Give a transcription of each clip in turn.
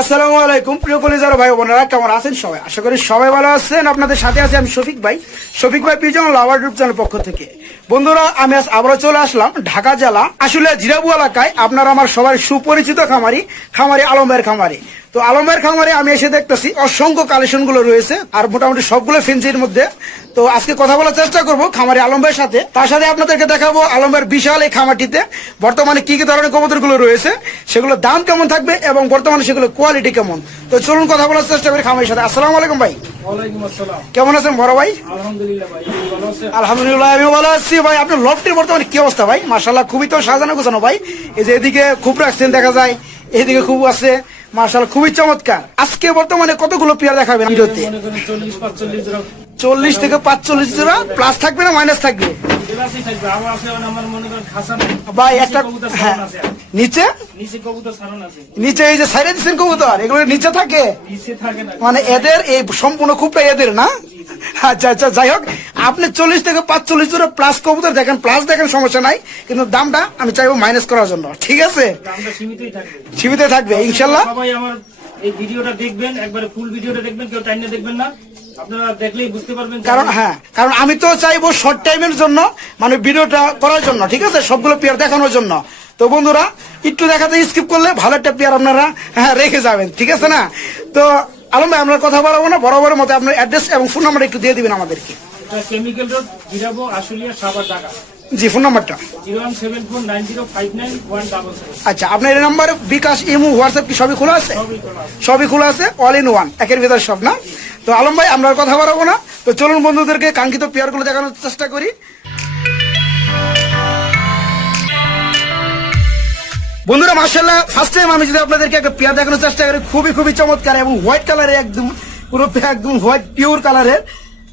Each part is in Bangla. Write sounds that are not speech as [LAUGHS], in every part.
আসসালামু আলাইকুম। প্রিয় কলেজার ভাই বোনেরা, কেমন আছেন সবাই? আশা করি সবাই ভালো আছেন। আপনাদের সাথে আছি আমি শফিক ভাই। শফিক ভাই পিজন লাভার গ্রুপ চ্যানেল পক্ষ থেকে। বন্ধুরা, আমি আজ আবারও চলে আসলাম ঢাকা জেলা আসলে জিরাবু এলাকায়। আপনারা আমার সবার সুপরিচিত খামারি খামারি আলমের খামারি। তো আলমের খামারে আমি এসে দেখতেছি অসংখ্য কালেকশনগুলো রয়েছে আর মোটামুটি সবগুলো ফেন্সির মধ্যে। তো আজকে কথা বলার চেষ্টা করব খামারি আলমের সাথে। তার সাথে আপনাদেরকে দেখাবো আলমের বিশাল এই খামারটিতে বর্তমানে কি কি ধরনের কবুতরগুলো রয়েছে সেগুলোর দাম কেমন থাকবে এবং বর্তমানে সেগুলো কোয়ালিটি কেমন। তো চলুন কথা বলার চেষ্টা করি খামারের সাথে। আসসালামু আলাইকুম ভাই। কেমন আছেন বড় ভাই? আলহামদুলিল্লাহ আমি ভালো আছি ভাই। আপনার লফটির বর্তমানে কি অবস্থা ভাই? মার্শাল্লাহ খুবই তো সাজানো গোছানো ভাই। এই যে এদিকে খুব রাখছেন দেখা যায়। এদিকে খুব আছে। মার্শাল্লাহ খুবই চমৎকার। আজকে বর্তমানে কতগুলো পেয়ার দেখাবেন? ভিডিওতে চল্লিশ থেকে পাঁচচল্লিশ জোড়া প্লাস থাকবে না মাইনাস থাকবে? একটা হ্যাঁ নিচে? নিচে এই যে কবুতর নিচে থাকে? মানে এদের এই সম্পূর্ণ খুবটা এদের, না? আচ্ছা আচ্ছা যাই হোক, আপনি চল্লিশ থেকে পাঁচচল্লিশ প্লাস কবুতর দেখেন প্লাস দেখেন সমস্যা নাই, কিন্তু দামটা আমি চাইব মাইনাস করার জন্য, ঠিক আছে? সীমিত থাকবে, ইনশাল্লাহ। আমার এই ভিডিওটা দেখবেন, একবারে ফুল ভিডিওটা দেখবেন, কেউ টাইমে দেখবেন না। কারণ হ্যাঁ কারণ আমি তো চাইব শর্ট টাইমের জন্য মানে ভিডিওটা করার জন্য ঠিক আছে? সবগুলো পেয়ার দেখানোর জন্য। তো বন্ধুরা একটু দেখাতে স্কিপ করলে ভালো একটা পেয়ার আপনারা হ্যাঁ রেখে যাবেন ঠিক আছে না? তো আলম ভাই আপনার কথা বলাবো না বরাবরের মতো আপনার অ্যাড্রেস এবং ফোন নাম্বার একটু দিয়ে দিবেন আমাদেরকে। কেমিক্যাল রোড জিরাবো আশুলিয়া সাবার ঢাকা। জি ফোন নাম্বারটা আচ্ছা আপনার এই নাম্বারে বিকাশ ইমু হোয়াটসঅ্যাপ কি সবই খোলা আছে? সবই খোলা আছে। অল ইন ওয়ান একের ভিতর সব না? তো আলম ভাই, আমরা কথা বাড়াবো না। তো চলুন বন্ধুদেরকে কাঙ্ক্ষিত পেয়ারগুলো দেখানোর চেষ্টা করি। বন্ধুরা মার্শাল্লাহ ফার্স্ট টাইম আমি যদি আপনাদেরকে একটা পেয়ার দেখানোর চেষ্টা করি, খুবই খুবই চমৎকার এবং হোয়াইট কালারের একদম, পুরো একদম হোয়াইট পিওর কালারের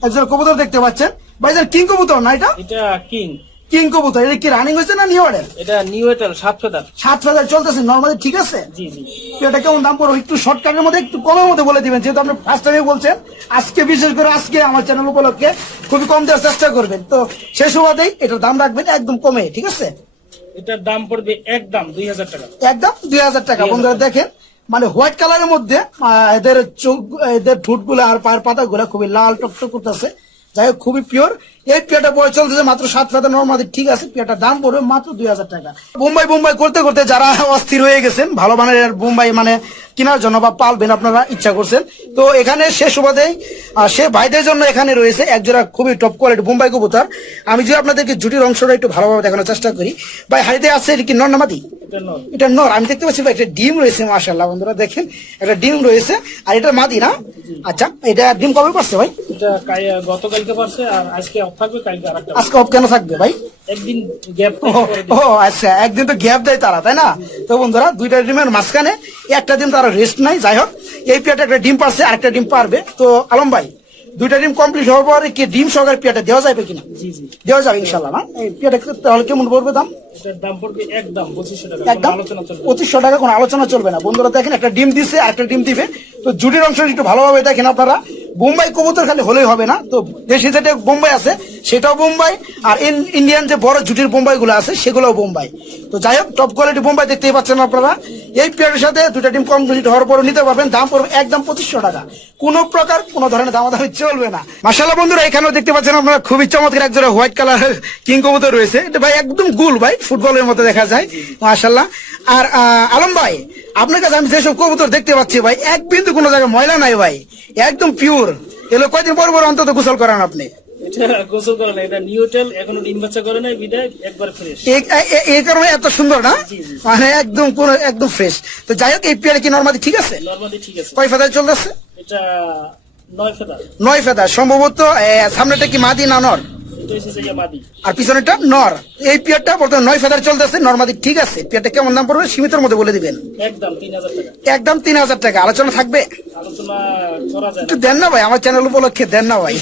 একজন কবুতর দেখতে পাচ্ছেন। ভাই কিং কবুতর না এটা? এটা কিং কিং কবুতর এটা কি রানিং হয়েছে না নিউ অর্ডার এটা নিউ সাত ফেদার সাত হাজার চলতেছে নর্মালি ঠিক আছে? জি জি। এটা কেমন দাম পড়ো একটু শর্টকাটের মধ্যে একটু কমের মধ্যে বলে দিবেন যেহেতু আপনি ফার্স্ট টাইমে বলছেন। আজকে বিশেষ করে আজকে আমার চ্যানেল উপলক্ষে খুবই কম দেওয়ার চেষ্টা করবেন। তো সেই সুবাদেই এটার দাম রাখবেন একদম কমে ঠিক আছে? এটার দাম পড়বে একদম দুই হাজার টাকা। একদম দুই হাজার টাকা। বন্ধুরা দেখেন মানে হোয়াইট কালারের মধ্যে এদের চোখ এদের ঠোঁটগুলো আর পায়ের পাতাগুলো খুবই লাল টকটক করতেছে। যাই হোক খুবই পিওর এই পেয়াটা বয় চলতেছে মাত্র সাত পাতা নর্মালি ঠিক আছে পেয়াটার দাম পড়বে মাত্র দুই হাজার টাকা। বোম্বাই বোম্বাই করতে করতে যারা অস্থির হয়ে গেছেন ভালো মানের বোম্বাই মানে কেনার জন্য বা পালবেন আপনারা ইচ্ছা করছেন। তো এখানে সে সুবাদেই সে ভাইদের জন্য এখানে রয়েছে একজোড়া খুবই টপ কোয়ালিটি বোম্বাই কবুতর। আমি যদি আপনাদেরকে জুটির অংশটা একটু ভালোভাবে দেখানোর চেষ্টা করি। ভাই হাড়িতে আছে এটা কি এটা নয় এটা নর আমি দেখতে পাচ্ছি ভাই একটা ডিম রয়েছে মাশাল্লাহ বন্ধুরা দেখেন একটা ডিম রয়েছে আর এটা মাদি না? আচ্ছা এটা ডিম কবে পারছে ভাই? এটা কাই- গতকালকে পারছে আর আজকে অফ থাকবে কালকে আর একটা আজকে অফ কেন থাকবে ভাই? একদিন গ্যাপ ও আচ্ছা একদিন তো গ্যাপ দেয় তারা তাই না? তো বন্ধুরা দুইটা ডিমের মাঝখানে একটা ডিম তারা রেস্ট নাই যাই হোক এই পেয়াটা একটা ডিম পারছে আরেকটা ডিম পারবে। তো আলম ভাই দুইটা ডিম কমপ্লিট হওয়ার পরে কি ডিম সহকারে পেয়াটা দেওয়া যাবে কিনা? দেওয়া যাবে ইনশাল্লাহ না? এই পেয়াটা তাহলে কেমন পড়বে দাম? একদম পঁচিশশো টাকা কোনো আলোচনা চলবে না। বন্ধুরা দেখেন একটা ডিম দিছে আর একটা ডিম দিবে। তো জুটির অংশ একটু ভালোভাবে দেখেন আপনারা। বোম্বাই কবুতর খালি হলেই হবে না। তো দেশি যেটা বোম্বাই আছে। সেটাও বোম্বাই, আর ইন্ডিয়ান যে বড় জুটির বোম্বাই গুলো আছে, সেগুলোও বোম্বাই। তো যাই হোক টপ কোয়ালিটি বোম্বাই দেখতেই পাচ্ছেন আপনারা। এই পেয়ারের সাথে দুটা ডিম কমপ্লিট হওয়ার পর নিতে পারবেন, দাম পড়বে একদম পঁচিশশো টাকা। কোনো প্রকার কোনো ধরনের দামাদামি চলবে না। মাসাল্লাহ বন্ধুরা, এখানেও দেখতে পাচ্ছেন আপনারা খুবই চমৎকার একজোড়া হোয়াইট কালার কিং কবুতর রয়েছে। এটা ভাই একদম গুল ভাই, ফুটবলের মতো দেখা যায় মাসাল্লাহ আর আলম ভাই, আপনার কাছে আমি যেসব কবুতর দেখতে পাচ্ছি ভাই, এক বিন্দু কোনো জায়গায় ময়লা নাই ভাই, একদম পিওর এগুলো কয়দিন পর পর অন্তত গোসল করান আপনি? এটা গোসল করে না এটা নিউটেল এখনও ডিম বাচ্চা করে নাই বিদায় একবার ফ্রেশ এই- এই- এই কারণে এত সুন্দর না? মানে একদম পুরো একদম ফ্রেশ তো যাই হোক এই পেয়ারে কি নর্মালি ঠিক আছে? নর্মালি ঠিক আছে। কয় ফেদার চলতেছে? এটা নয় ফেদার নয় ফেদার সম্ভবত সামনেটা কি মাদি না নর? আর পিছনেটা নর। এই পিয়ারটা বর্তমানে নয় ফেদার চলতেছে নর্মালি ঠিক আছে পিয়ারটা কেমন দাম পড়বে সীমিতের মধ্যে বলে দিবেন। একদম তিন হাজার টাকা। আলোচনা থাকবে? একটু দেন না ভাই আমার চ্যানেল উপলক্ষে দেন না ভাই।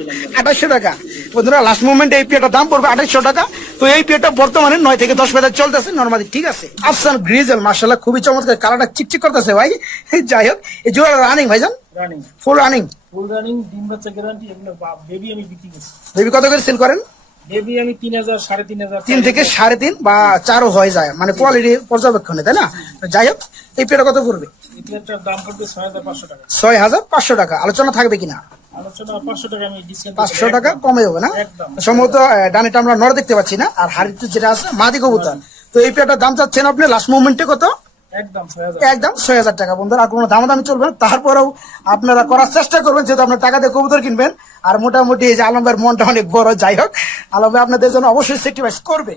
দিলাম। আঠাশশো টাকা। বন্ধুরা লাস্ট মোমেন্ট এই পিয়াটার দাম পড়বে আঠাশশো টাকা। তো এই পিয়াটা বর্তমানে নয় থেকে দশ ফেদার চলতেছে নর্মালি ঠিক আছে আফসান গ্রিজেল মার্শাল্লাহ খুবই চমৎকার। কালারটা চিকচিক করতেছে ভাই। [LAUGHS] যাই হোক এই জোড়া রানিং ভাইজান। Running full running full running ডিম বাচ্চা গ্যারান্টি এগুলো বেবি আমি বিক্রি করছি। বেবি কত করে সেল করেন? বেবি আমি তিন হাজার সাড়ে তিন হাজার তিন থেকে সাড়ে তিন বা চারও হয়ে যায়। মানে কোয়ালিটি পর্যবেক্ষণে তাই না? যাই হোক এই পেয়ারা কত পড়বে? এই পেয়ারটার দাম পড়বে ছয় হাজার পাঁচশো টাকা। ছয় হাজার পাঁচশো টাকা। আলোচনা থাকবে কিনা? পাঁচশো টাকা কমে যাবে না? সম্ভবত ডানেটা আমরা নর দেখতে পাচ্ছি না। আর হাড়িতে যেটা আছে মাদি কবুতর। তো এই পেয়ারটার দাম চাচ্ছেন আপনি লাস্ট মোমেন্টে কত? একদম ছয় হাজার টাকা। বন্ধুরা আর কোনো দামাদামি চলবে না। তারপরেও আপনারা করার চেষ্টা করবেন যেহেতু আপনার টাকা দিয়ে কবুতর কিনবেন। আর মোটামুটি এই যে আলম ভাইয়ের মনটা অনেক বড় যাই হোক আলম ভাই আপনাদের জন্য অবশ্যই সেক্রিফাইস করবে।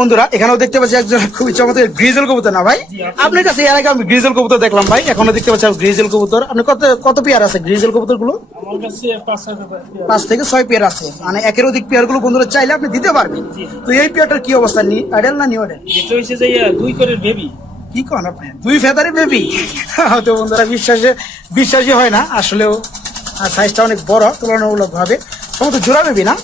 বন্ধুরা এখানেও দেখতে পাচ্ছি একজন খুবই চমৎকার গ্রিজেল কবুতর না ভাই? আপনার কাছে এর আগে আমি গ্রিজেল কবুতর দেখলাম ভাই এখনও দেখতে পাচ্ছি গ্রিজেল কবুতর। আপনি কত কত পেয়ার আছে গ্রিজেল কবুতরগুলো পাঁচ থেকে ছয় পেয়ার আছে। মানে একের অধিক পেয়ারগুলো বন্ধুরা চাইলে আপনি দিতে পারবেন। তো এই পেয়ারটার কি অবস্থা নি আইডেল না নিউ আইডেল দুই করে বেবি কি কন আপনি? দুই ফেদারে বেবি তো বন্ধুরা বিশ্বাসে বিশ্বাসই হয় না আসলেও সাইজটা অনেক বড় তুলনামূলক ভাবে সম্ভবত জোড়া বেবি না?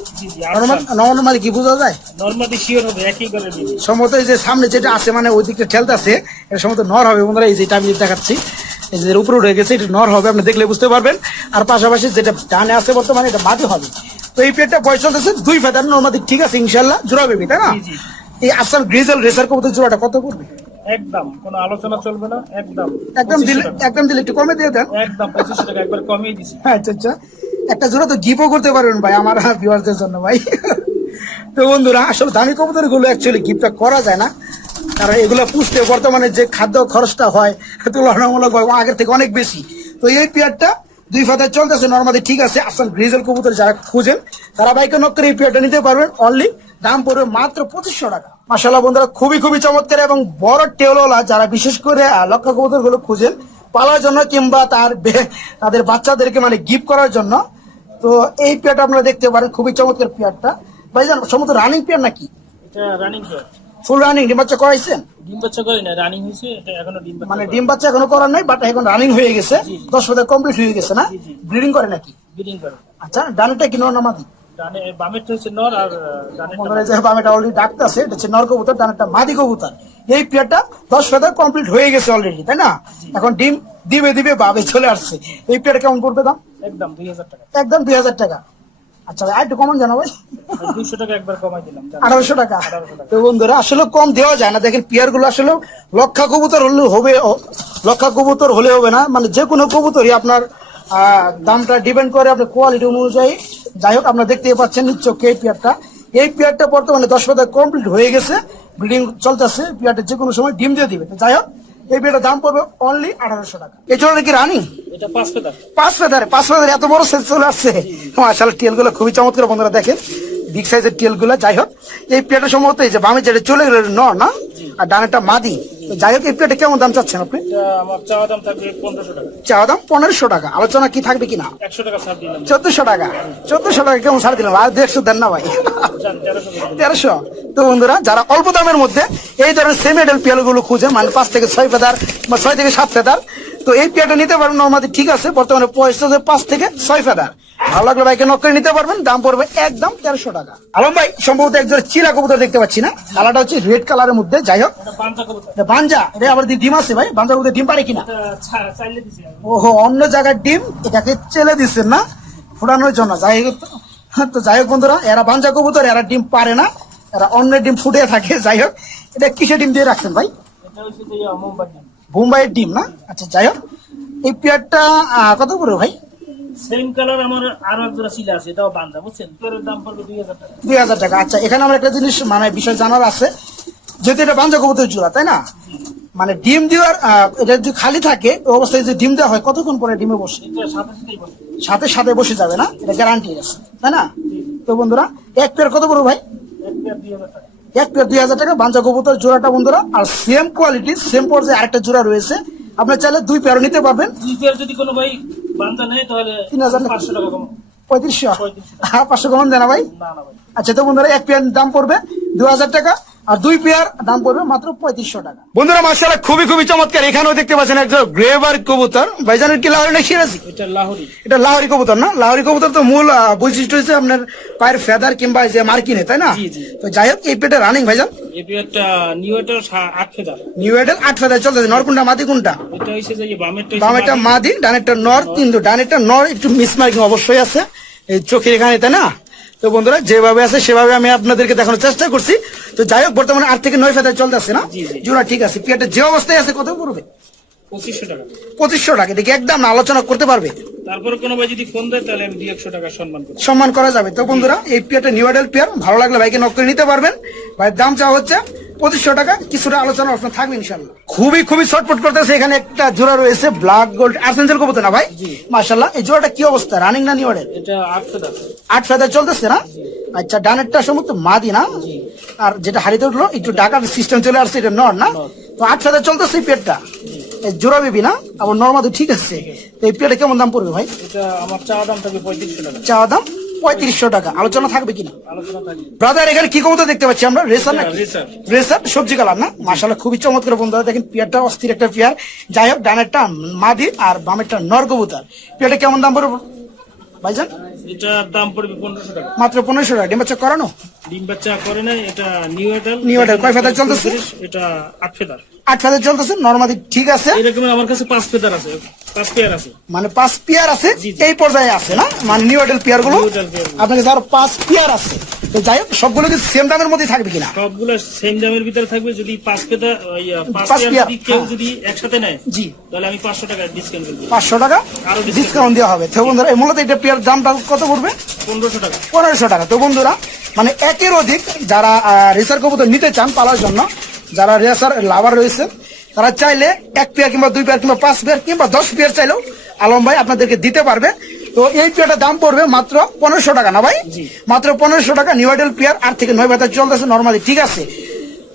নর্মাল নর্মালি কি বোঝা যায়? নর্মালি শিওর হবে একই করে সম্ভবত এই যে সামনে যেটা আছে মানে ওই দিকটা ঠেলতে আছে এটা সম্ভবত নর হবে। বন্ধুরা এই যেটা আমি দেখাচ্ছি এই যে উপরে উঠে গেছে এটা নর হবে আপনি দেখলে বুঝতে পারবেন। আর পাশাপাশি যেটা ডানে আছে বর্তমানে এটা বাদে হবে। তো এই পেটটা বয়স চলতেছে দুই ফেদার নর্মালি ঠিক আছে ইনশাল্লাহ জোড়া বেবি তাই না। এই আসাম গ্রিজেল রেসার কবুতর জোড়াটা কত পড়বে? একদম কোনো আলোচনা চলবে না একদম। একদম দিলে একদম দিলে একটু কমে দিয়ে দেন। একদম পঁচিশশো টাকা একবার কমিয়ে দিছি। আচ্ছা আচ্ছা। একটা জোড়া তো গিফটও করতে পারবেন ভাই আমার ভিউয়ারদের জন্য ভাই। তো বন্ধুরা আসলে দামি কবুতরগুলো অ্যাকচুয়ালি গিফটটা করা যায় না। কারণ এগুলো পুষতে বর্তমানে যে খাদ্য খরচটা হয় তুলনামূলক আগের থেকে অনেক বেশি। তো এই পেয়ারটা দুই ফাতায় চলতেছে। নর্মালি ঠিক আছে আসল গ্রিজেল কবুতর যারা খুঁজেন তারা বাইকে নক করে এই পেয়ারটা নিতে পারবেন অনলি দাম পড়বে মাত্র পঁচিশশো টাকা। মাসাল্লাহ বন্ধুরা খুবই খুবই চমৎকার এবং বড় টেওলা যারা বিশেষ করে লক্ষ্য কবুতরগুলো খুঁজেন পালার জন্য কিংবা তার তাদের বাচ্চাদেরকে মানে গিফট করার জন্য। তো এই পেয়ারটা আপনারা দেখতে পারেন খুবই চমৎকার পেয়ারটা। ভাইজান সমস্ত রানিং পেয়ার নাকি? Running pair. ফুল রানিং ডিম বাচ্চা করাইছেন? ডিম বাচ্চা করে না রানিং হয়েছে এটা এখনও ডিম বাচ্চা মানে ডিম বাচ্চা এখনও করার নাই বাট এখন রানিং হয়ে গেছে। দশ বছর কমপ্লিট হয়ে গেছে না। ব্রিডিং করে নাকি? ব্রিডিং করে। আচ্ছা ডানটা কি নর নামাদি ডানে বামেরটা হচ্ছে নর আর ডানেরটা যে বামেটা অলরেডি ডাকতে এটা হচ্ছে নর কবুতর ডানেরটা মাদি কবুতর। এই পেয়ারটা দশ ফেদার কমপ্লিট হয়ে গেছে অলরেডি তাই না? এখন ডিম দিবে দিবে বাবে চলে আসছে। এই পেয়ারটা কেমন পড়বে দাম? একদম দুই হাজার টাকা। একদম দুই হাজার টাকা। আচ্ছা আর একটু কমন টাকা একবার কমাই দিলাম আঠারোশো টাকা। তো বন্ধুরা আসলে কম দেওয়া যায় না। দেখেন পিয়ারগুলো আসলে লক্ষা কবুতর হলে হবে লক্ষা কবুতর হলে হবে না। মানে যে কোনো কবুতরই আপনার দামটা ডিপেন্ড করে আপনার কোয়ালিটি অনুযায়ী। যাই হোক আপনারা দেখতে পাচ্ছেন নিচ্চকে এই পেয়ারটা এই পেয়ারটা বর্তমানে দশ পাতা কমপ্লিট হয়ে গেছে। ব্রিডিং চলতেছে পেয়ারটা যে কোনো সময় ডিম দিয়ে দিবে। যাই হোক এই পেয়ারটার দাম পড়বে অনলি আঠারোশো টাকা। এই জন্য কি রানি? পাঁচ ফেদার পাঁচ ফেদারে পাঁচ ফেদারে এত বড় সেল চলে আসছে। মাশাল টিয়েলগুলো খুবই চমৎকার বন্ধুরা দেখেন। বিগ সাইজের টিয়েলগুলো যাই হোক এই প্লেটে সম্ভবত এই যে বামে যেটা চলে গেল ন না আর ডানেটা মাদি। যাই হোক এই প্লেটে কেমন দাম চাচ্ছেন আপনি? চাওয়া দাম পনেরোশো টাকা। আলোচনা কি থাকবে কিনা? চোদ্দশো টাকা। চোদ্দশো টাকা কেমন ছাড় দিলাম? আর দেড়শো দেন না ভাই। তেরোশো তো বন্ধুরা যারা অল্প দামের মধ্যে এই ধরনের সেমি এডেল পিয়ালগুলো খুঁজে মানে পাঁচ থেকে ছয় ফেদার বা ছয় থেকে সাত ফেদার তো এই পিয়াটা নিতে পারেন নর্মাদি ঠিক আছে বর্তমানে পয়সা পাঁচ থেকে ছয় ফেদার ভালো লাগলে বাইকে নক করে নিতে পারবেন দাম পড়বে একদম তেরোশো টাকা। আলম ভাই সম্ভবত একজন চিরা কবুতর দেখতে পাচ্ছি না। কালারটা হচ্ছে রেড কালারের মধ্যে যাই হোক। বাঞ্জা এটা আবার ডিম আছে ভাই? বাঞ্জার মধ্যে ডিম পারে কিনা? ওহো অন্য জায়গার ডিম এটাকে চেলে দিচ্ছেন না? ফুটানোর জন্য যাই হোক। তো যাই হোক বন্ধুরা এরা বাঞ্জা কবুতর এরা ডিম পারে না। এরা অন্যের ডিম ফুটে থাকে যাই হোক। এটা কিসের ডিম দিয়ে রাখছেন ভাই? ইয়া, বোম্বাইয়ের ডিম। না? আচ্ছা যাই হোক। এই পেয়ারটা কত করে ভাই? সেম কালার আমার আরও এক জোড়া সিলা আছে এটাও বান্ধা বুঝছেন? তোর দাম পড়বে দুই হাজার টাকা। দুই হাজার টাকা আচ্ছা এখানে আমার একটা জিনিস মানে বিষয় জানার আছে। যেহেতু এটা বাঞ্জা কবুতর জোড়া তাই না? মানে ডিম দেওয়ার এটা যদি খালি থাকে ওই অবস্থায় যে ডিম দেওয়া হয় কতক্ষণ পরে ডিমে বসে? সাথে সাথে বসে যাবে না? এটা গ্যারান্টি আছে তাই না? তো বন্ধুরা এক পেয়ার কত করে ভাই? এক পেয়ার দুই হাজার টাকা। এক পেয়ার দুই হাজার টাকা বাঞ্জা কবুতর জোড়াটা বন্ধুরা আর সেম কোয়ালিটি সেম পর্যায়ে আরেকটা জোড়া রয়েছে। আপনার চাইলে দুই পেয়ারও নিতে পারবেন। দুই পেয়ার যদি কোনো ভাই তাহলে 3000 টাকা। পাঁচশো টাকা কম পঁয়ত্রিশশো। হ্যাঁ পাঁচশো কমান দেনা ভাই না না ভাই আচ্ছা তো বন্ধুরা এক পেয়ার দাম পড়বে দু হাজার টাকা আর দুই পেয়ার দাম পড়বে মাত্র পঁয়ত্রিশশো টাকা। বন্ধুরা মাসালা খুবই খুবই চমৎকার। এখানেও দেখতে পাচ্ছেন একজন গ্রেভার কবুতর। ভাইজানের কি লাহরি না সিরাজি এটা লাহোরি। এটা লাহরি কবুতর না? লাহরি কবুতর তো মূল বৈশিষ্ট্য হচ্ছে আপনার পায়ের ফেদার কিংবা যে মার্কিনে তাই না? জি, জি। তো যাই হোক এই পেটে রানিং ভাইজান। এই নিউ আট ফেদার। নিউ এডেল আট ফেদার। চলতেছে নরকুন্ডা মাদি কোনটা? এটা হচ্ছে যে বামেরটা বামেরটা মাদি। মাদি ডানেরটা নর কিন্তু ডানেরটা নর একটু মিসমার্কিং অবশ্যই আছে। এই চোখের এখানে তাই না? তো বন্ধুরা যেভাবে আছে সেভাবে আমি আপনাদেরকে দেখানোর চেষ্টা করছি। তো যাই হোক বর্তমানে আট থেকে নয় ফেদার চলতেছে না। জোড়া ঠিক আছে। পিয়াটা যে অবস্থায় আছে কত করবে পঁচিশশো টাকা। দেখি একদম আলোচনা করতে পারবে? তারপরে কোনো ভাই যদি ফোন দেয় তাহলে আমি দুই একশো টাকা সম্মান করব সম্মান করা যাবে। তো বন্ধুরা এই পেয়ারটা নিউ আইডাল পেয়ার ভালো লাগলে ভাইকে নক করে নিতে পারবেন। ভাইয়ের দাম চাওয়া হচ্ছে পঁচিশশো টাকা কিছুটা আলোচনা অপশন থাকবে ইনশাল্লাহ খুবই খুবই শর্টপট করতেছে এখানে একটা জোড়া রয়েছে ব্ল্যাক গোল্ড আর্সেঞ্জেল কবুতর না ভাই? মাশাল্লাহ এই জোড়াটা কি অবস্থা? রানিং না নিউ এটা আট ফেদার চলতেছে না? আচ্ছা ডানেরটা সমস্ত মাদি না? আর যেটা হারিতে উঠল একটু ডাকার সিস্টেম চলে আসছে এটা নর না? তো আট ফেদার চলতেছে এই পেটটা। এই জোড়া বেবি না? আবার নর্মাদি ঠিক আছে। তো এই পেটে কেমন দাম পড়বে ভাই? এটা আমার চাওয়া দাম থাকবে পঁয়ত্রিশশো টাকা। চাওয়া দাম? পঁয়ত্রিশশো টাকা। আলোচনা থাকবে কিনা? ব্রাদার এখানে কি কবুতর দেখতে পাচ্ছি আমরা? রেসার না রেসার। সবজি কালার না? মাশাল্লাহ খুবই চমৎকার বন্ধুরা। দেখেন পিয়ারটা অস্থির একটা পিয়ার। যাই হোক ডানেরটা মাদি আর বামেরটা নর কবুতর। পিয়ারটা কেমন দাম পড়বে? ভাইজান? এটার দাম পড়বে পনেরোশো টাকা। মাত্র পনেরোশো টাকা। ডিম বাচ্চা করানো? ডিম বাচ্চা করে নাই এটা নিউ এডাল New Adult, কয় ফেদার চলতেছে? এটা আট ফেদার আট ফেদার চলতেছে? ঠিক আছে। এরকম আমার কাছে পাঁচ ফেদার আছে পাঁচ পেয়ার আছে। মানে পাঁচ পিয়ার আছে। এই পর্যায়ে আছে না? মানে নিউ এডেল পিয়ারগুলো। আপনার কাছে আরও পাঁচ পিয়ার আছে। তো যাই হোক সবগুলো কি সেম দামের মধ্যে থাকবে কিনা? সবগুলো সেম দামের ভিতরে থাকবে। যদি পাঁচ পেতা পাঁচ পেয়ার। কেউ হ্যাঁ। যদি একসাথে নেয় জি। তাহলে আমি পাঁচশো টাকা ডিসকাউন্ট করে দিই পাঁচশো টাকা? আরও ডিসকাউন্ট দেওয়া হবে। তো বন্ধুরা এই মূলত এটা পিয়ার দামটা কত পড়বে? পনেরোশো টাকা। পনেরোশো টাকা। তো বন্ধুরা মানে একের অধিক যারা রেসার কবুতর নিতে চান পালার জন্য যারা রেসার লাভার রয়েছে তারা চাইলে এক পেয়ার কিংবা দুই পেয়ার কিংবা পাঁচ পেয়ার কিংবা দশ পেয়ার চাইলেও আলম ভাই আপনাদেরকে দিতে পারবে। তো এই পেয়ারটার দাম পড়বে মাত্র পনেরোশো টাকা না ভাই? মাত্র পনেরোশো টাকা নিউডেল পেয়ার আট থেকে নয় বেতার চলতেছে নর্মালি ঠিক আছে?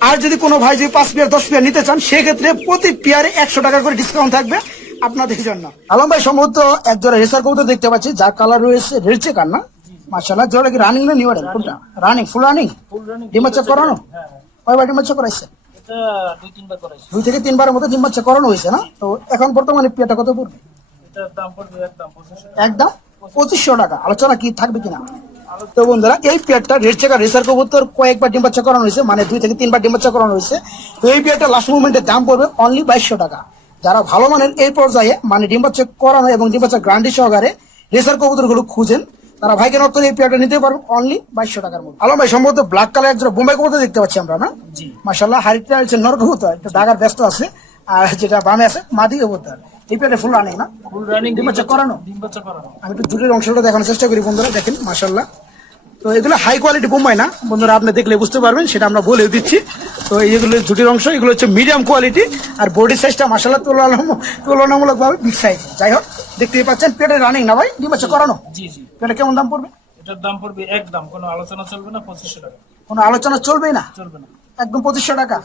আর যদি কোনো ভাই যদি পাঁচ পেয়ার দশ পেয়ার নিতে চান সেক্ষেত্রে প্রতি পেয়ারে একশো টাকা করে ডিসকাউন্ট থাকবে আপনাদের জন্য। আলম ভাই সম্ভবত এক জোড়া রেসার কবুতর দেখতে পাচ্ছি যার কালার রয়েছে রেড চেকার না? মাশাল্লাহ জোড়া কি রানিং না নিউ কোনটা? Running full running full running ডিম বাচ্চা করানো? কয়বার ডিম বাচ্চা করাইছে। দুই থেকে তিনবারের মতো ডিম বাচ্চা করানো হয়েছে না? তো এখন বর্তমানে পেয়ারটা কত পড়বে? একদম পঁচিশশো টাকা। আলোচনা কি থাকবে কিনা? তো বন্ধুরা এই পেয়ারটা রেড চেকার রেসার কবুতর কয়েকবার ডিম বাচ্চা করানো হয়েছে মানে দুই থেকে তিনবার ডিম বাচ্চা করানো হয়েছে। তো এই পেয়ারটা লাস্ট মুভমেন্টের দাম পড়বে অনলি বাইশশো টাকা। যারা ভালো মানের এই পর্যায়ে মানে ডিম বাচ্চা করানো এবং ডিম বাচ্চা গ্রান্ডি সহকারে রেসার কবুতরগুলো খুঁজেন তারা ভাইকে নক করে এই পেয়ারটা নিতে পারবেন অনলি বাইশশো টাকার মধ্যে। আলম ভাই সম্ভবত ব্ল্যাক কালার একজন বোম্বাই কবুতর দেখতে পাচ্ছি আমরা না? জি। মাসাল্লাহ হারিটা হচ্ছে নর কবুতর ব্যস্ত আছে। আর যেটা বামে আছে মাদি কবুতর এই পেয়ারটা ফুল রানিং না। ফুল রানিং ডিম বাচ্চা করানো। ডিম বাচ্চা করানো। আমি একটু দূরের অংশটা দেখানোর চেষ্টা করি বন্ধুরা দেখেন মাসাল্লাহ তো এগুলো হাই কোয়ালিটি বোম্বাই না। বন্ধুরা আপনি দেখলে বুঝতে পারবেন সেটা আমরা বলে দিচ্ছি। তো এইগুলো জুটির অংশ এগুলো হচ্ছে মিডিয়াম কোয়ালিটি আর বডি সাইজটা মাসাল্লাহ তুলনামূলক তুলনামূলকভাবে বিগ সাইজ যাই হোক দেখতেই পাচ্ছেন পেটে রানিং না ভাই ডিম বাচ্চা করানো। জি জি। পেটে কেমন দাম পড়বে? এটার দাম পড়বে একদম কোনো আলোচনা চলবে না পঁচিশশো টাকা। কোনো আলোচনা চলবেই না। চলবে না। একদম পঁচিশশো টাকা।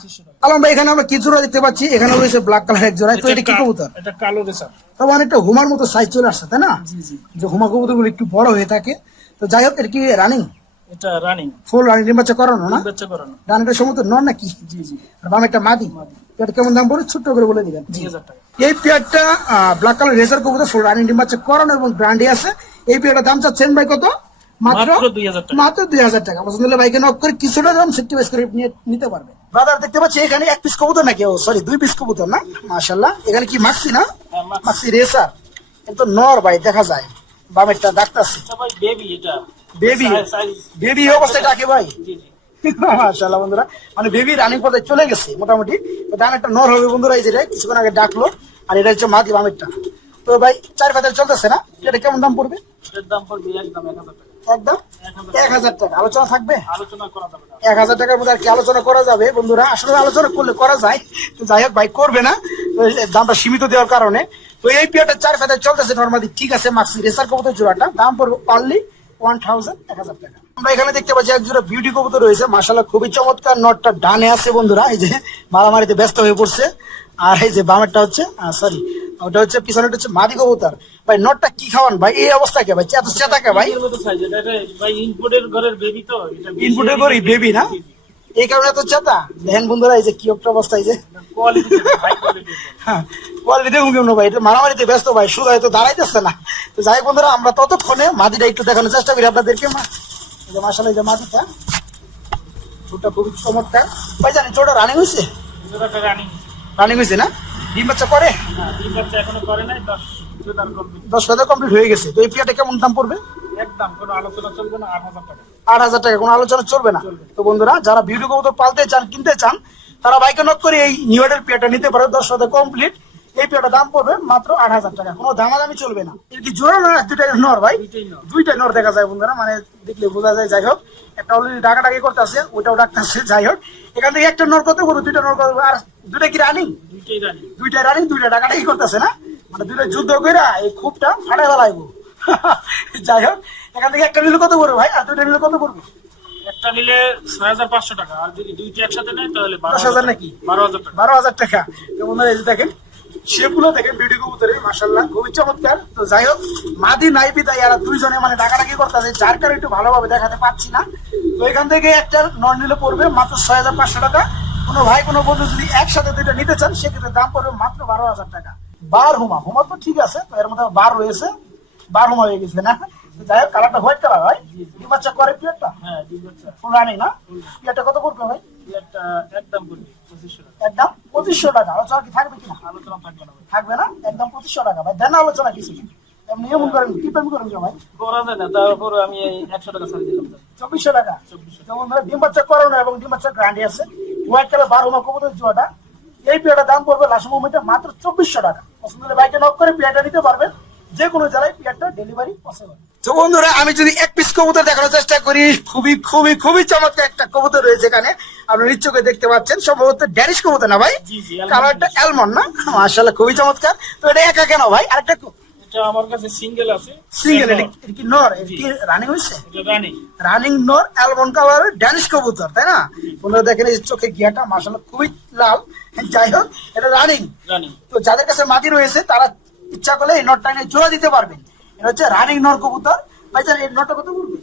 আলম ভাই এখানে আমরা কি জোড়া দেখতে পাচ্ছি? এখানে রয়েছে ব্ল্যাক কালার এক জোড়া। তো এটা কি কবুতর? এটা কালো রেসার তবে অনেকটা হুমার মতো সাইজ চলে আসছে তাই না? যে হুমা কবুতরগুলো একটু বড় হয়ে থাকে। তো যাই হোক এটা কি রানিং এটা রানিং ফুল রানিং ডিম বাচ্চা করানো না? বাচ্চা করানো। ডানটা সমস্ত নর নাকি? জি জি। আর বাম একটা মাদি। পেয়ার কেমন দাম পড়ে? ছোট্ট করে বলে দিবেন। এই পেয়ারটা ব্ল্যাক কালার রেসার কবুতর ফুল রানিং ডিম বাচ্চা করানো এবং ব্র্যান্ডে আছে। এই পেয়ারটার দাম চাচ্ছেন ভাই কত? মাত্র মাত্র 2000 টাকা। মাত্র দুই হাজার টাকা। পছন্দ হলে বাইকে নক করে কিছুটা দাম সেফটি বেস করে নিতে পারবে। ব্রাদার দেখতে পাচ্ছি এখানে এক পিস কবুতর নাকি? ও সরি দুই পিস কবুতর না? মাশাল্লাহ এখানে কি মাক্সি না? হ্যাঁ, মাক্সি। মাক্সি রেসার এটা নর ভাই দেখা যায়। বামেরটা ডাকতাছে। বেবি এটা। বেবি Size- size- বেবি অবস্থায় ডাকে ভাই? জি জি। বন্ধুরা। মানে বেবি রানিং পর্যায়ে চলে গেছে মোটামুটি। ডান একটা নর হবে বন্ধুরা এই যে কিছুক্ষণ আগে ডাকলো। আর এটা হচ্ছে মাদি বামেরটা। তো ভাই চার পাতার চলতেছে না? এটা কেমন দাম পড়বে? দাম পড়বে একদম এক হাজার টাকা। একদম? এক হাজার টাকা। আলোচনা থাকবে? এক হাজার টাকার মধ্যে আর কি আলোচনা করা যাবে বন্ধুরা? আসলে আলোচনা করলে করা যায় তো যাই হোক ভাই করবে না। দামটা সীমিত দেওয়ার কারণে। তো এই পিয়াটা চার চলতেছে নর্মালি ঠিক আছে মাক্সি রেসার কবুতর জোড়াটা। দাম পড়বে অনলি ওয়ান থাউজেন্ড এক হাজার টাকা। আমরা এখানে দেখতে পাচ্ছি এক জোড়া বিউটি কবুতর রয়েছে। মাসাল্লাহ খুবই চমৎকার। নটটা ডানে আছে বন্ধুরা। এই যে মারামারিতে ব্যস্ত হয়ে পড়ছে। আর এই যে বামেরটা হচ্ছে সরি ওটা হচ্ছে পিছনেটা হচ্ছে মাদি কবুতর। ভাই নটটা কি খাওয়ান? ভাই এই অবস্থা কে ভাই? এত চেতা কে ভাই? ইনপুটের ঘরের বেবি তো ইনপুটের করি বেবি না? এই কারণে তো চেতা? দেখেন বন্ধুরা এই যে কি একটা অবস্থা এই যে। কোয়ালিটি হ্যাঁ কোয়ালিটি দেখুন কেমন ভাই এটা মারামারিতে ব্যস্ত ভাই শুধু হয়তো দাঁড়াইতেছে না। তো যাই বন্ধুরা আমরা ততক্ষণে মাদিটা একটু দেখানোর চেষ্টা করি আপনাদেরকে। মাসাল এই যে মাদিটা। ছোটটা খুবই চমৎকার। ভাই জানি ছোট রানিং হয়েছে রানিং হয়েছে না? ডিম বাচ্চা করে? হ্যাঁ এখনও করে নাই দশ হাজার কমপ্লিট। হয়ে গেছে। তো এই পিয়াটা কেমন দাম পড়বে? একদম কোনো আলোচনা চলবে না আট হাজার টাকা। আট হাজার টাকা কোনো আলোচনা চলবে না। তো বন্ধুরা যারা বিউটি কবুতর পালতে চান কিনতে চান তারা বাইকে নক করে এই নিউ ইয়ারের পিয়াটা নিতে পারে। দশ হাজার কমপ্লিট। এই পেয়ারটার দাম পড়বে মাত্র আট হাজার টাকা। কোনো দামাদামি চলবে না। এর কি জোড়া নর দুটাই নর ভাই। দুইটাই নর। দেখা যায় বন্ধুরা। মানে দেখলে বোঝা যায় যাই হোক। একটা অলরেডি ডাকাডাকি করতেছে ওইটাও ডাকতেছে যাই হোক। এখান থেকে একটা নর কত করব? দুইটা নর কত করব? আর দুটা কি রানিং দুইটাই রানি দুইটা দুইটা ডাকাডাকি করতেছে না? মানে দুইটা যুদ্ধ করে এই খুবটা ফাটাই বেলাইবো [LAUGHS] যাই হোক। এখান থেকে একটা নিলে কত করব ভাই? আর দুইটা নিলে কত করব? একটা নিলে ছয় হাজার পাঁচশো টাকা। আর যদি দুইটা একসাথে নেয় তাহলে বারো দশ হাজার নাকি? বারো হাজার টাকা। বারো হাজার টাকা। বন্ধুরা এই দেখেন সেগুলো দেখেন বিউটি কবুতরে মাসাল্লাহ খুবই চমৎকার। তো যাই হোক মাদি নাই বিদায় এরা দুইজনে মানে ডাকাডাকি করতেছে যার কারণে একটু ভালোভাবে দেখাতে পাচ্ছি না। তো এখান থেকে একটা নন নিলে পড়বে মাত্র ছয় হাজার পাঁচশো টাকা। কোনো ভাই কোনো বন্ধু যদি একসাথে দুইটা নিতে চান সেক্ষেত্রে দাম পড়বে মাত্র বারো হাজার টাকা। বার হুমা হুমা তো ঠিক আছে তো এর মধ্যে বার রয়েছে। বার হুমা হয়ে গেছে না? যাই হোক কালারটা হোয়াইট কালার হয় এই বাচ্চা করে পিয়ারটা? হ্যাঁ দুই বাচ্চা। ফুল রানি না? পিয়ারটা কত করবে ভাই? একদম করবি পঁচিশশো টাকা। একদম পঁচিশশো টাকা। আলোচনা কি থাকবে থাকবে না একদম পঁচিশশো টাকা ভাই। দেন আলোচনা কিছু না। এমনি এমন করেন কি পেমেন্ট করেন ভাই? করা যায় না তারপর আমি একশো টাকা ছাড়িয়ে দিলাম। চব্বিশশো টাকা? যেমন ধরো ডিম বাচ্চা করানো এবং ডিম বাচ্চা গ্রান্ডি আছে। হোয়াইট কালার বারো মা কবুতর জোয়াটা। এই পেয়ারটার দাম পড়বে লাস্ট মুভমেন্টে মাত্র চব্বিশশো টাকা। পছন্দ হলে বাইকে নক করে পেয়ারটা নিতে পারবেন। যে কোনো জেলায় পেয়ারটা ডেলিভারি পসিবল তো বন্ধুরা আমি যদি এক পিস কবুতর দেখানোর চেষ্টা করি খুবই খুবই খুবই চমৎকার একটা কবুতর রয়েছে এখানে। আপনার নিশ্চয়ই দেখতে পাচ্ছেন সম্ভবত ড্যানিশ কবুতর না ভাই? কালারটা অ্যালমন্ড না? মাশাআল্লাহ খুবই চমৎকার। তো এটা একা কেন ভাই? আরেকটা আমার কাছে সিঙ্গেল আছে। সিঙ্গেল এটা এটা কি নর রানিং হয়েছে? রানিং নর ড্যানিশ কবুতর তাই না? দেখেন এই চোখে গিয়াটা খুবই লাল। যাই হোক এটা রানিং তো যাদের কাছে মাটি রয়েছে তারা ইচ্ছা করলে এই নটটা নিয়ে জোড়া দিতে পারবেন। এটা হচ্ছে রানিং নর কবুতর। ভাই স্যার এই নটটা কত পড়বে?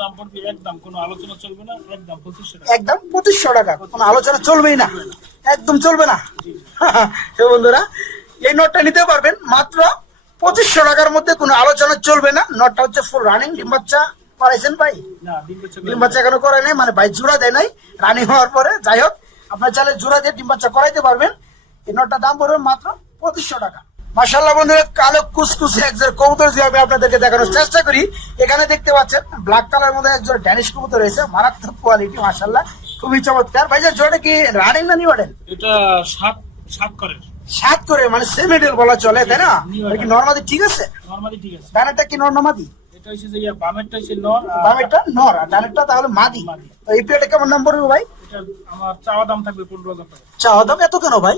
দাম পড়বে একদম কোনো আলোচনা চলবে না একদম পঁচিশশো টাকা। একদম পঁচিশশো টাকা কোনো আলোচনা চলবেই না একদম চলবে না। [LAUGHS] তো বন্ধুরা এই নোটটা নিতে পারবেন মাত্র পঁচিশশো টাকার মধ্যে কোনো আলোচনা চলবে না। নোটটা হচ্ছে ফুল রানিং ডিম বাচ্চা করাইছেন ভাই? ডিম বাচ্চা এখনও করে নাই মানে ভাই জোড়া দেয় নাই রানিং হওয়ার পরে। যাই হোক আপনার চাইলে জোড়া দিয়ে ডিম বাচ্চা করাইতে পারবেন। এই নোটটার দাম পড়বে মাত্র পঁচিশশো টাকা। মাসাল্লাহ বন্ধুরা কালো কুসকুসে একজন কবুতর দিয়ে আমি আপনাদেরকে দেখানোর চেষ্টা করি। এখানে দেখতে পাচ্ছেন ব্ল্যাক কালার মধ্যে একজন ড্যানিশ কবুতর রয়েছে মারাত্মক কোয়ালিটি মাসাল্লাহ খুবই চমৎকার। ভাই যে জোড়া কি রানিং না নিউ অর্ডেন এটা সাত সাত করে। সাত করে মানে সেমিডেল বলা চলে তাই না? কি নর্মাদি ঠিক আছে? নর্মালি ঠিক আছে। ডানেরটা কি নর্মাদি এটা হচ্ছে যে ইয়া বামেরটা হচ্ছে নর বামেরটা নর আর ডানেরটা তাহলে মাদি। তো এই প্লেটে কেমন নাম পড়বে ভাই? এটা আমার চাওয়া দাম থাকবে পনেরো হাজার টাকা। চাওয়া দাম এত কেন ভাই?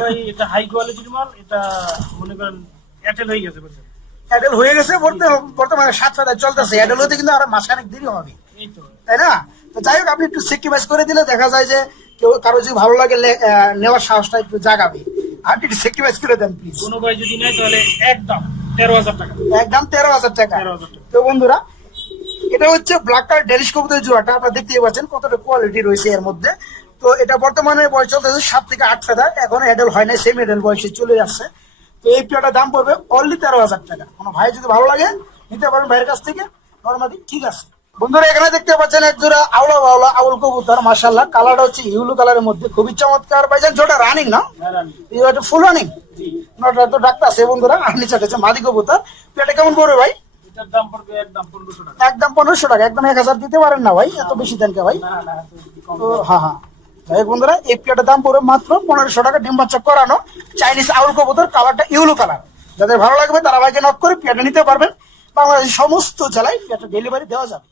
ভাই এটা হাই কোয়ালিটির মাল এটা মনে করেন এয়ারটেল হয়ে গেছে অ্যাডেল হয়ে গেছে বর্তমানে সাত ফাদায় চলতেছে। অ্যাডেল হতে কিন্তু আরও মাসখানেক দেরি হবে। তাই না? তো যাই হোক আপনি একটু সেক্রিফাইস করে দিলে দেখা যায় যে কেউ কারও যদি ভালো লাগে নেওয়ার সাহসটা একটু জাগাবে। আপনি একটু সেক্রিফাইস করে দেন প্লিজ কোনো ভাই যদি নেয় তাহলে একদম তেরো হাজার টাকা। একদম তেরো হাজার টাকা। 13,000 টাকা। তো বন্ধুরা এটা হচ্ছে ব্ল্যাক কালার ডেলিশ জোড়াটা। আপনারা দেখতেই পাচ্ছেন কতটা কোয়ালিটি রয়েছে এর মধ্যে। তো এটা বর্তমানে বয়স চলতেছে সাত থেকে আট ফেদা এখন এডেল হয় না সেম এডেল বয়সে চলে যাচ্ছে। তো এই পেয়ারটার দাম পড়বে অনলি তেরো হাজার টাকা। কোনো ভাই যদি ভালো লাগে নিতে পারেন ভাইয়ের কাছ থেকে। নর্মালি ঠিক আছে। বন্ধুরা এখানে দেখতে পাচ্ছেন এক জোড়া আওলা বাউলা আউল কবুতর মার্শাল্লাহ কালারটা হচ্ছে ইউলু কালারের মধ্যে খুবই চমৎকার। ভাইজান জোড়া রানিং না? এটা ফুল রানিং নটা তো ডাক্তার আছে বন্ধুরা আর নিচে হচ্ছে মাদি কবুতর। পেটে কেমন করবে ভাই? এটার দাম পড়বে একদম পনেরোশো টাকা। একদম পনেরোশো টাকা একদম এক হাজার দিতে পারেন না ভাই এত বেশি দেন কে ভাই? না না তো হ্যাঁ হ্যাঁ। যাই বন্ধুরা, এই প্লেটের দাম পড়বে মাত্র পনেরোশো টাকা। ডিম বাচ্চা করানো চাইনিজ আউল কবুতর কালারটা ইউলো কালার যাদের ভালো লাগবে তারা ভাইকে নক করে প্লেটে নিতে পারবেন। বাংলাদেশের সমস্ত জেলায় প্লেটের ডেলিভারি দেওয়া যাবে।